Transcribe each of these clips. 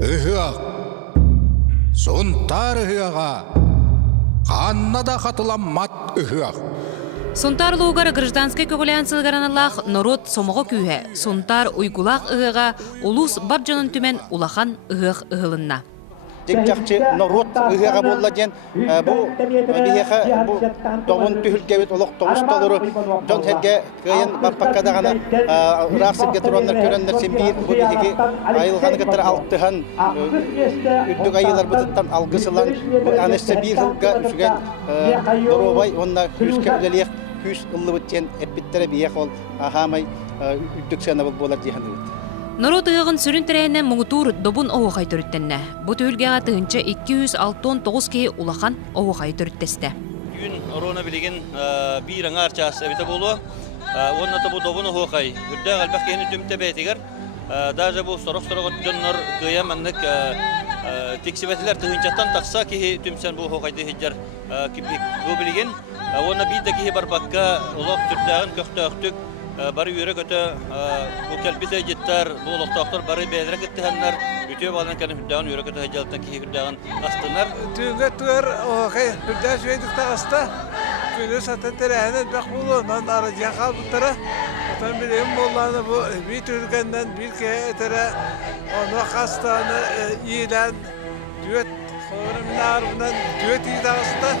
Ыһыақ. Сунтар ыһыаға. Қанна да қатыламмат ыһыақ. Сунтар лугар гражданский көгілен сылгараналақ народ сомоғы күйе. Сунтар уйгулақ ыһыға улус бабжанын түмен улахан ыһық ыһылынна. Дикчакчы народ ыһыга болла ден бу бихеха бу тогун түһүлгебит олох тогустолору жон херге кыйын баппаккада гана рахсып кетироннар көрөннөр симбир бу бихеги айылганы кетер алтыхан үддүк айылар бутуттан алгысылан бу анышса бир хылга үсүген доробай онна күскө үлелек күс ыллыбыт ден эппиттере бихех ол ахамай үддүк сена болар диханы. Народ ыгын сүрін тірәйінен мұңытур добун оғықай түріттенне. Бұ түйілгеға тығынча 269 кей улахан оғықай түріттесті. Үйін орона білеген бір аңар час әбіті болу. Оннаты бұ добун оғықай. Үрді қалбақ кейіні дүмті бәйтігер. Даже бұл сұрық-сұрық жоннар қия мәннік тексібәтілер тығынчаттан тақса кейі түмсен бұл оғықайды хеджер бұл білеген. Онна бейді кейі бар баққа ұлақ түрдіғын көқті бары үйрек өте көкелбіті жеттер, бұл ұлықтақтар бары бәдірек өттіғанлар, өте балынан кәлім хүрдіғын үйрек өте хеджалықтан кейі хүрдіғын астынар. Түйінге туыр оғай хүрдіға жүйедікті аста, күні сатын тәрәйіні бәқ болу, онан арыдия қалбыттары. Отан білейін болғаны бұл бей түргеннен бір кәе өтірі, оны қастаны ийлән, дүет, қорымын арымынан дүет үйдағысында,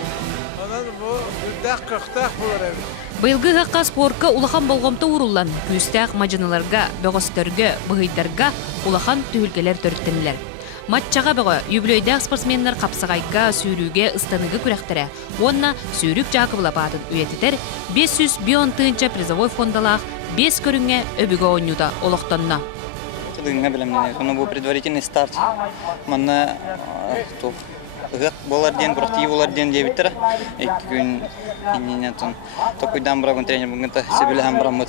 онан бұл хүрдіғ көқтіғ болар әбі. Бұйылғы ғаққа спортқа улахан болғамта урулан, күстәқ мажыныларға, бөғістөрге, бұғыйдарға улахан түйілгелер төрттенілер. Матчаға бұғы юбілейдәқ спортсменлер қапсағайға сүйрүүге ұстанығы күрәқтірі. Онна сүйрік жақыбыла батын үйетітер 500 бион тыынча призовой фондалақ 5 көріңе өбігі ойнуда олықтанна. Тыдыңға білімден, оны бұл предварительный старт. Манна ыгык болар ден, проактив болар ден дебиттер. Эки күн иннетон токуйдан брагын тренер бугунта себилем брамыт.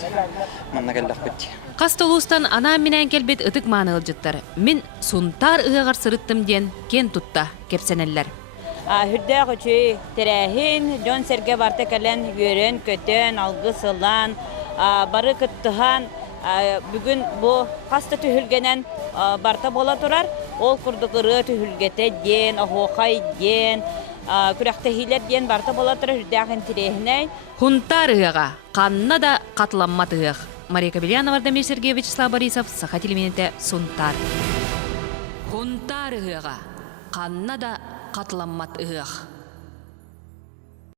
Манна келдек бит. Кастолустан ана менен келбет ытык мааныл жыттар. Мен сунтар ыгар сырыттым ден кен тутта кепсенеллер. Хүрдә көчүй терәһин Жон Серге барты кален йөрен көтөн алгысылан бары кыттыхан бүгүн бу каста түһүлгенен барта бола турар. Ол курдугыры түһүлгете ден, ахохай ден, күрәхтә хилер ден барта бола турар хүрдәген тирәһинәй. Хунтар ыга канна да катламмат ыгы. Мария Кабельянова, Дамир Сергеевич, Вячеслав Борисов, Саха телевидениете Сунтар. Хунтар ыга канна да катламмат ыгы.